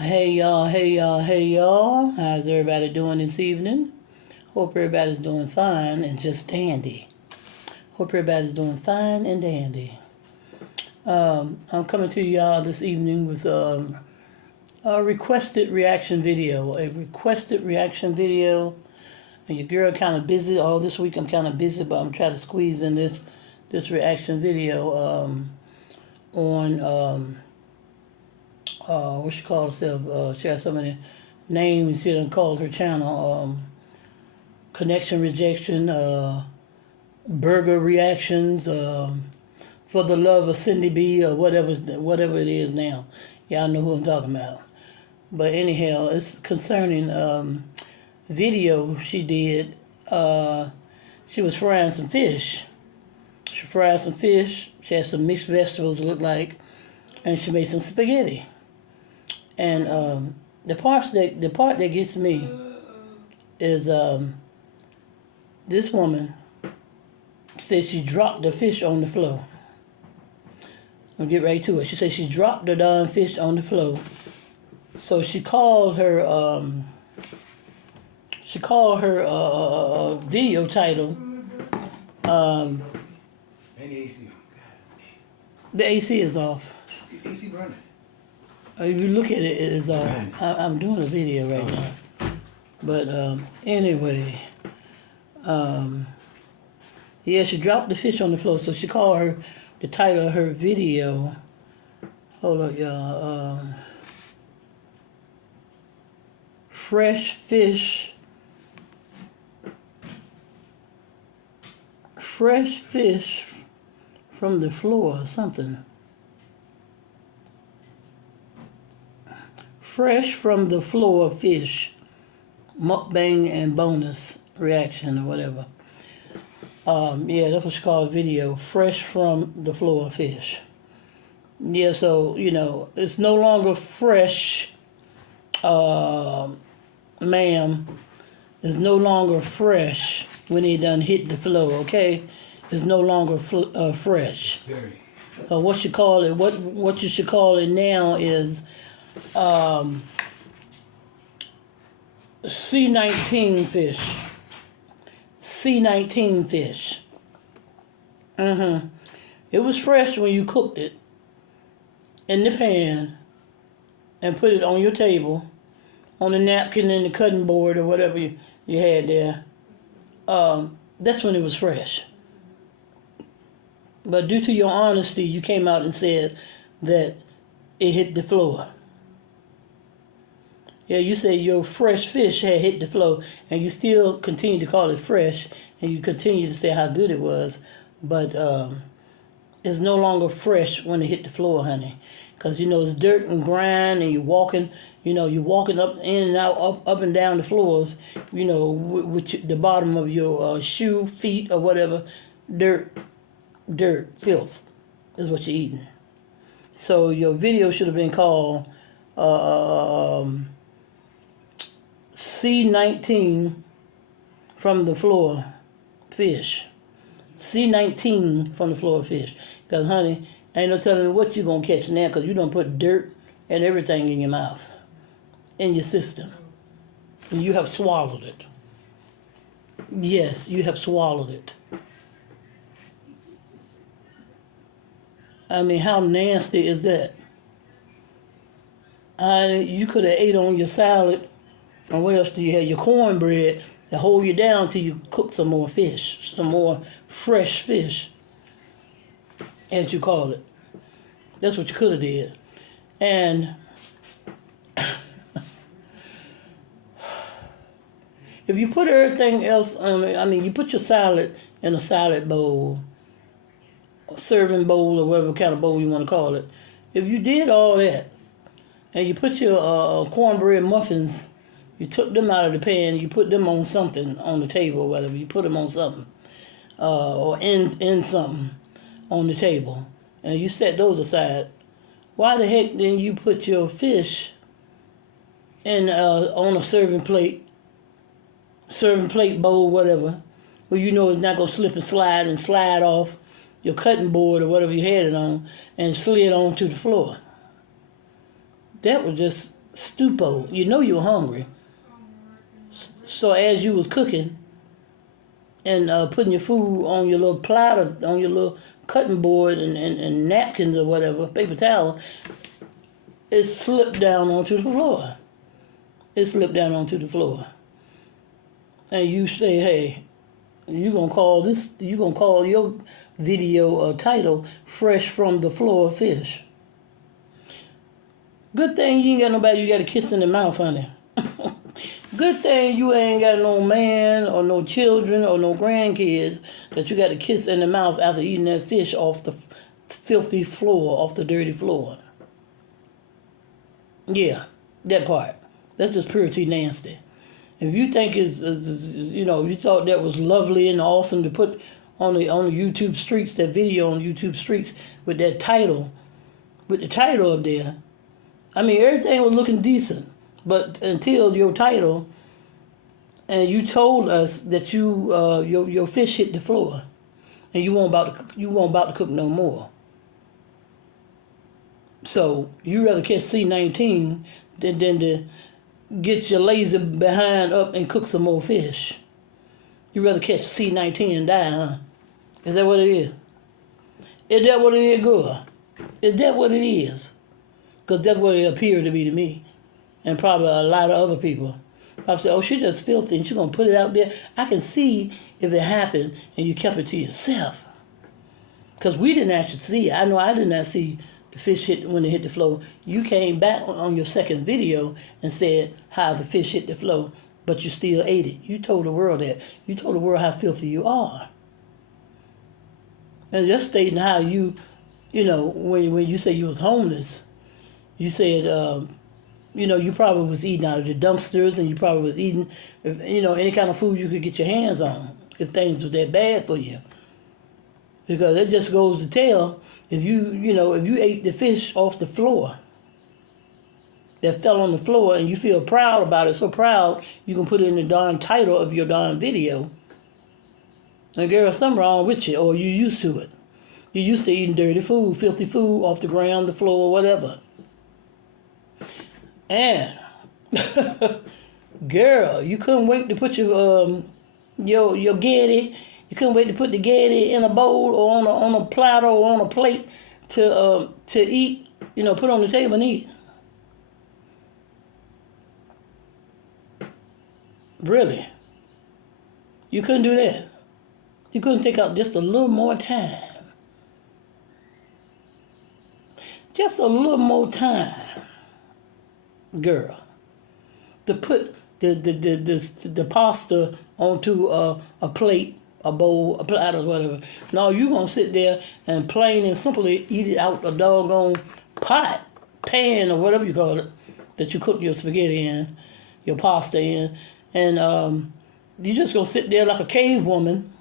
Hey y'all, hey y'all, hey y'all. How's everybody doing this evening? Hope everybody's doing fine and just dandy. Hope everybody's doing fine and dandy. I'm coming to y'all this evening with a requested reaction video. A requested reaction video. And your girl kind of busy all this week. I'm kind of busy, but I'm trying to squeeze in this reaction video on what she called herself. She has so many names. She done called her channel Connection Rejection, Burger Reactions, For the Love of CyndyB, or whatever it is now. Y'all know who I'm talking about. But anyhow, it's concerning video she did. She was frying some fish. She fried some fish. She had some mixed vegetables, it looked like, and she made some spaghetti. And the part that gets me is this woman said she dropped the fish on the floor. I'll get right to it. She said she dropped the darn fish on the floor. So she called her video title. The AC is off. The AC running. If you look at it, it is I'm doing a video right now. But anyway, yeah, she dropped the fish on the floor. So she called the title of her video. Hold up, y'all. Fresh fish from the floor or something. Fresh from the floor fish, mukbang and bonus reaction or whatever. Yeah, that's what she called video. Fresh from the floor fish. Yeah, so you know it's no longer fresh, ma'am. It's no longer fresh when it done hit the floor. Okay, it's no longer fresh. So what you call it? What you should call it now is C19 fish. C19 fish. It was fresh when you cooked it in the pan and put it on your table, on the napkin and the cutting board or whatever you had there. That's when it was fresh. But due to your honesty, you came out and said that it hit the floor. Yeah, you said your fresh fish had hit the floor, and you still continue to call it fresh, and you continue to say how good it was, but it's no longer fresh when it hit the floor, honey, because you know it's dirt and grind, and you're walking up in and out, up and down the floors, you know, with the bottom of your shoe, feet, or whatever, dirt, filth, is what you're eating. So your video should have been called C19 from the floor fish. C19 from the floor fish. Because, honey, ain't no telling what you're going to catch now because you don't put dirt and everything in your mouth, in your system. And you have swallowed it. Yes, you have swallowed it. I mean, how nasty is that? You could have ate on your salad, and what else do you have? Your cornbread to hold you down till you cook some more fish, some more fresh fish, as you call it. That's what you could have did. And if you put everything else, you put your salad in a salad bowl, serving bowl, or whatever kind of bowl you want to call it. If you did all that, and you put your cornbread muffins, you took them out of the pan, you put them on something on the table, or whatever. You put them on something, or in something on the table, and you set those aside. Why the heck then you put your fish in on a serving plate bowl, whatever, where you know it's not gonna slip and slide off your cutting board or whatever you had it on, and slid onto the floor? That was just stupo. You know you're hungry. So as you was cooking and putting your food on your little platter, on your little cutting board and napkins or whatever, paper towel, it slipped down onto the floor. It slipped down onto the floor. And you say, hey, you're going to call your video title, Fresh from the Floor Fish. Good thing you ain't got nobody you got to kiss in the mouth, honey. Good thing you ain't got no man or no children or no grandkids that you got to kiss in the mouth after eating that fish off the filthy floor, off the dirty floor. Yeah, that part. That's just pretty nasty. If you think you thought that was lovely and awesome to put on the YouTube streets, that video on YouTube streets with that title, with the title up there, I mean, everything was looking decent. But until your title, and you told us that your fish hit the floor, and you weren't about to cook no more. So you rather catch C-19 than to get your lazy behind up and cook some more fish. You rather catch C-19 and die, huh? Is that what it is? Is that what it is, girl? Is that what it is? Because that's what it appeared to be to me. And probably a lot of other people. Probably say, oh, she's just filthy and she's going to put it out there. I can see if it happened and you kept it to yourself. Because we didn't actually see it. I know I did not see the fish hit when it hit the floor. You came back on your second video and said how the fish hit the floor, but you still ate it. You told the world that. You told the world how filthy you are. And just stating how when you say you was homeless, you said, you probably was eating out of the dumpsters and you probably was eating, any kind of food you could get your hands on if things were that bad for you. Because it just goes to tell, if you ate the fish off the floor that fell on the floor and you feel proud about it, so proud you can put it in the darn title of your darn video, and girl, something wrong with you, or you used to it. You're used to eating dirty food, filthy food off the ground, the floor, whatever. And girl, you couldn't wait to put your getty. You couldn't wait to put the getty in a bowl or on a platter or on a plate to eat. Put on the table and eat. Really? You couldn't do that. You couldn't take out just a little more time. Just a little more time. Girl, to put the pasta onto a plate, a bowl, a platter, whatever. No, you gonna sit there and plain and simply eat it out a doggone pot, pan, or whatever you call it, that you cook your spaghetti in, your pasta in, and you just gonna sit there like a cave woman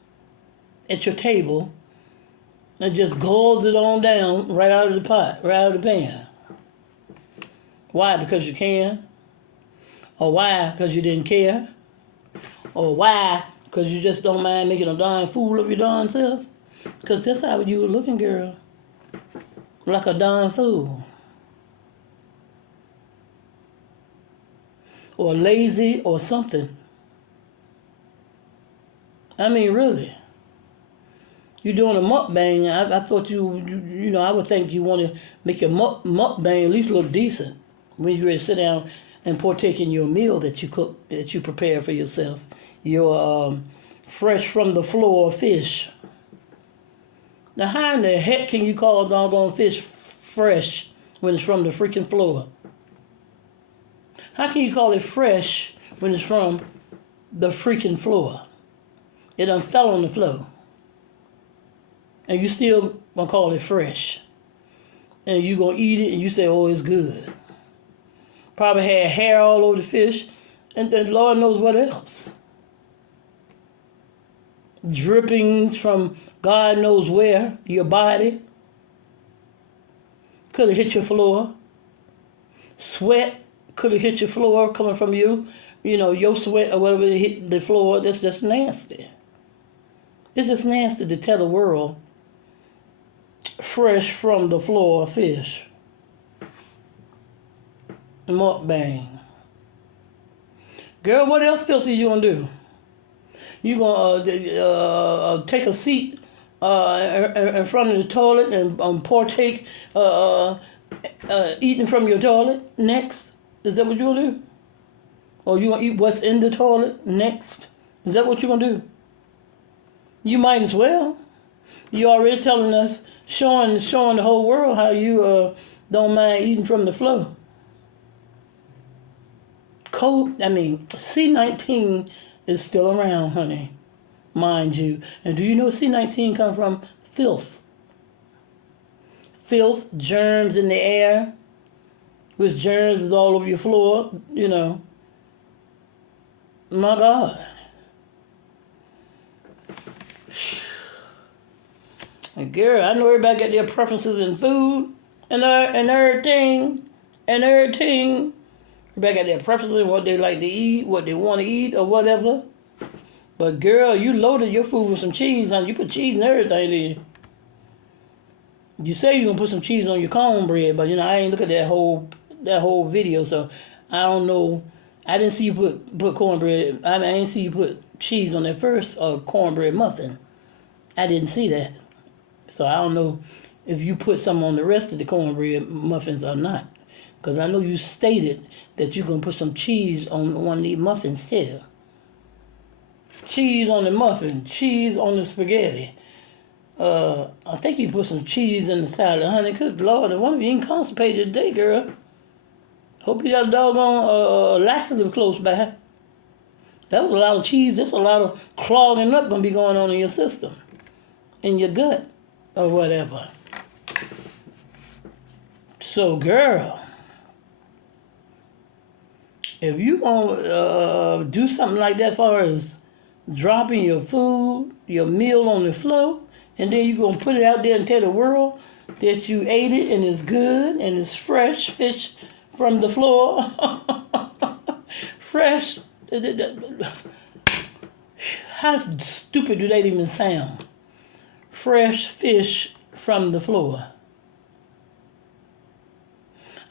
at your table and just gulls it on down right out of the pot, right out of the pan. Why? Because you can? Or why? Because you didn't care? Or why? Because you just don't mind making a darn fool of your darn self? Because that's how you were looking, girl. Like a darn fool. Or lazy or something. I mean, really. You're doing a mukbang. I thought I would think you want to make your mukbang at least look decent when you're ready to sit down and partake in your meal that you cook, that you prepare for yourself. Your fresh from the floor fish. Now, how in the heck can you call a doggone fish fresh when it's from the freaking floor? How can you call it fresh when it's from the freaking floor? It done fell on the floor. And you still gonna call it fresh. And you gonna eat it and you say, oh, it's good. Probably had hair all over the fish, and then Lord knows what else. Drippings from God knows where, your body. Could have hit your floor. Sweat could have hit your floor coming from you. Your sweat or whatever hit the floor. That's just nasty. It's just nasty to tell the world fresh from the floor fish. Mukbang. Girl, what else filthy you gonna do? You gonna take a seat in front of the toilet and partake eating from your toilet next? Is that what you gonna do? Or you gonna eat what's in the toilet next? Is that what you gonna do? You might as well. You already telling us, showing the whole world how you don't mind eating from the floor. C-19 is still around, honey, mind you. And do you know C-19 come from? Filth. Filth, germs in the air, which germs is all over your floor, you know. My God. And girl, I know everybody got their preferences in food and everything. Everybody got their preferences in what they like to eat, what they want to eat, or whatever. But girl, you loaded your food with some cheese, and you put cheese and everything in. You say you're gonna put some cheese on your cornbread, but you know I ain't look at that whole video, so I don't know. I didn't see you put cornbread. I didn't see you put cheese on that first cornbread muffin. I didn't see that, so I don't know if you put some on the rest of the cornbread muffins or not. Because I know you stated that you're going to put some cheese on one of these muffins too. Cheese on the muffin, cheese on the spaghetti. I think you put some cheese in the salad, honey. Good Lord, one of you ain't constipated today, girl. Hope you got a doggone laxative close by. That was a lot of cheese. There's a lot of clogging up going to be going on in your system, in your gut, or whatever. So, girl, if you gonna do something like that, as far as dropping your food, your meal on the floor, and then you gonna put it out there and tell the world that you ate it and it's good and it's fresh fish from the floor, fresh. How stupid do they even sound? Fresh fish from the floor.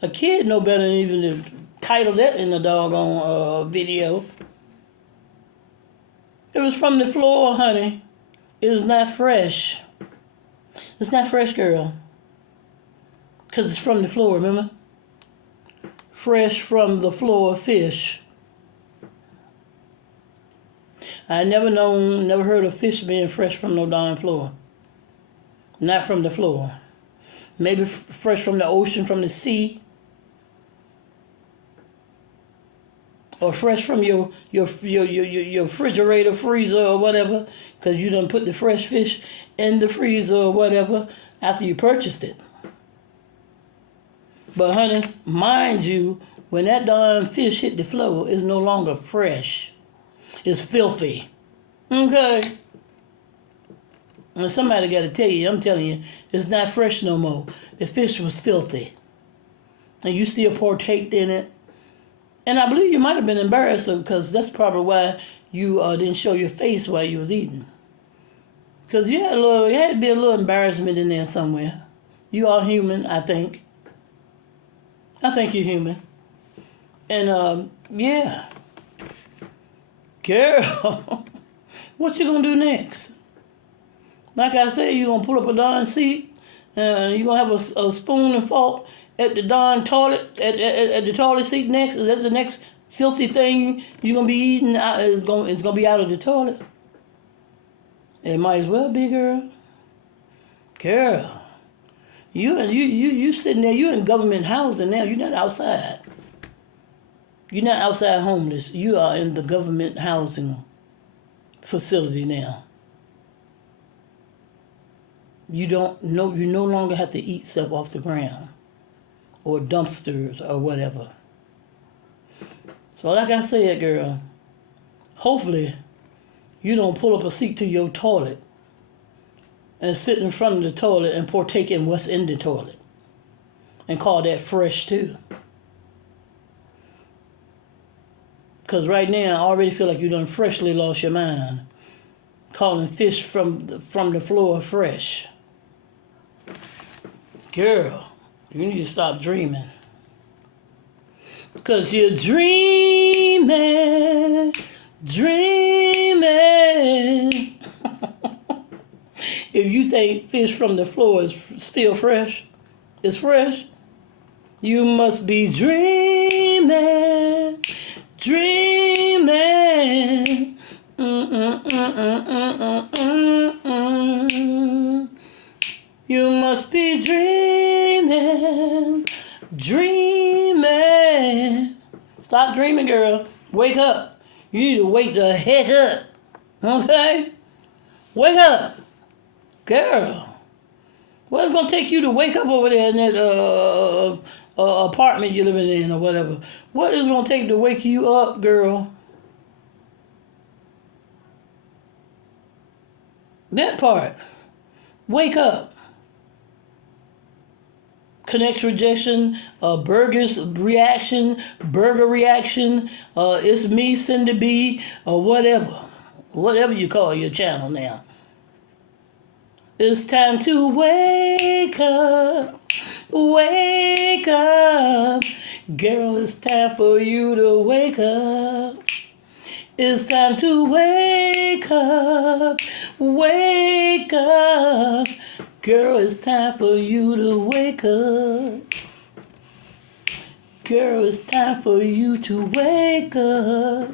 A kid know better than even to title that in the doggone video. It was from the floor, honey. It was not fresh. It's not fresh, girl. Because it's from the floor, remember? Fresh from the floor fish. I never heard of fish being fresh from no darn floor. Not from the floor. Maybe fresh from the ocean, from the sea. Or fresh from your refrigerator, freezer, or whatever, because you done put the fresh fish in the freezer or whatever after you purchased it. But honey, mind you, when that darn fish hit the floor, it's no longer fresh. It's filthy. Okay? And somebody got to tell you, I'm telling you, it's not fresh no more. The fish was filthy. And you still partaked in it. And I believe you might have been embarrassed because that's probably why you didn't show your face while you was eating. Because you had to be a little embarrassment in there somewhere. You are human, I think. I think you're human. And, yeah. Girl, what you gonna do next? Like I said, you gonna pull up a darn seat, and you gonna have a spoon and fork at the darn toilet, at the toilet seat next. Is that the next filthy thing you're gonna be eating? It's gonna be out of the toilet. It might as well be, girl. Girl, you sitting there. You in government housing now. You're not outside. You're not outside homeless. You are in the government housing facility now. You no longer have to eat stuff off the ground or dumpsters or whatever. So like I said, girl, hopefully you don't pull up a seat to your toilet and sit in front of the toilet and partake in what's in the toilet and call that fresh too. Because right now, I already feel like you done freshly lost your mind. Calling fish from the floor fresh. Girl, you need to stop dreaming. 'Cause you're dreaming, dreaming. If you think fish from the floor is still fresh, it's fresh, you must be dreaming, dreaming. You must be dreaming, dreaming. Stop dreaming, girl. Wake up. You need to wake the heck up. Okay? Wake up. Girl. What is going to take you to wake up over there in that apartment you're living in or whatever? What is going to take to wake you up, girl? That part. Wake up. Connection rejection, burger reaction, it's me, CyndyB, or whatever you call your channel now. It's time to wake up, wake up. Girl, it's time for you to wake up. It's time to wake up, wake up. Girl, it's time for you to wake up. Girl, it's time for you to wake up.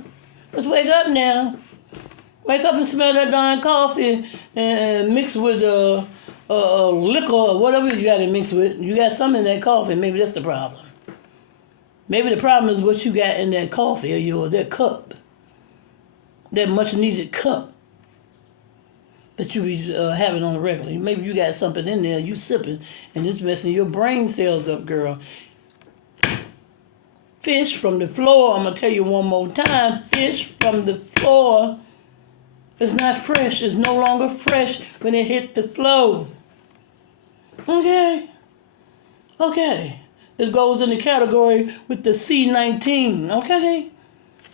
Let's wake up now. Wake up and smell that darn coffee and mix with liquor or whatever you got to mix with. You got something in that coffee. Maybe that's the problem. Maybe the problem is what you got in that coffee or that cup. That much needed cup that you be having on the regular. Maybe you got something in there you sipping and it's messing your brain cells up, girl. Fish from the floor. I'm going to tell you one more time. Fish from the floor. It's not fresh. It's no longer fresh when it hit the flow. Okay? Okay. It goes in the category with the C19. Okay?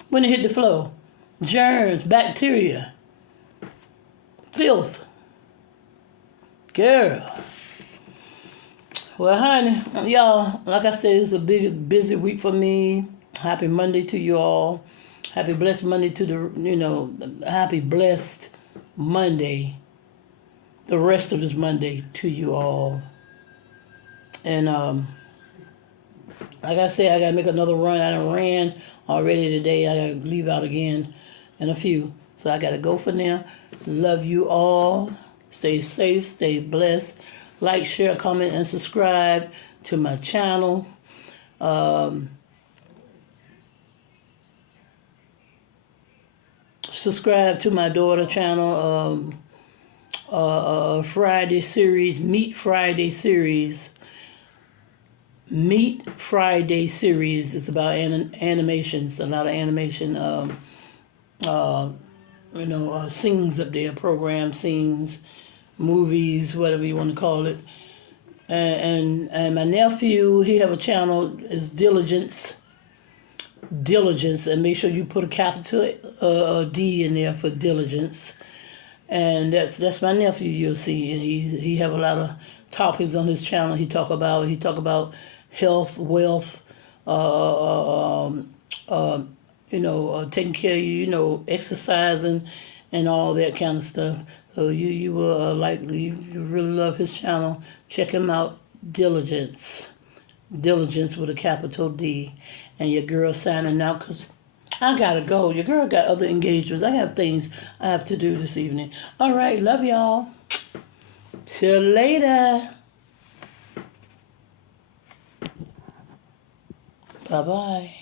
When it hit the flow. Germs, bacteria, filth. Girl. Well, honey, y'all, like I said, it's a big, busy week for me. Happy Monday to you all. Happy blessed Monday to happy blessed Monday. The rest of this Monday to you all. And like I said, I got to make another run. I done ran already today. I got to leave out again in a few. So I got to go for now. Love you all. Stay safe. Stay blessed. Like, share, comment, and subscribe to my channel. Subscribe to my daughter channel. Friday series, Meet Friday series. Meet Friday series is about animations, a lot of animation, scenes up there, program scenes, movies, whatever you want to call it. And my nephew, he have a channel, is Diligence, and make sure you put a capital D in there for Diligence. And that's my nephew. You'll see, and he have a lot of topics on his channel. He talk about health, wealth, taking care of you, exercising, and all that kind of stuff. So you will you really love his channel. Check him out. Diligence with a capital D. And your girl signing out because I gotta go. Your girl got other engagements. I have things I have to do this evening. All right, love y'all. Till later. Bye-bye.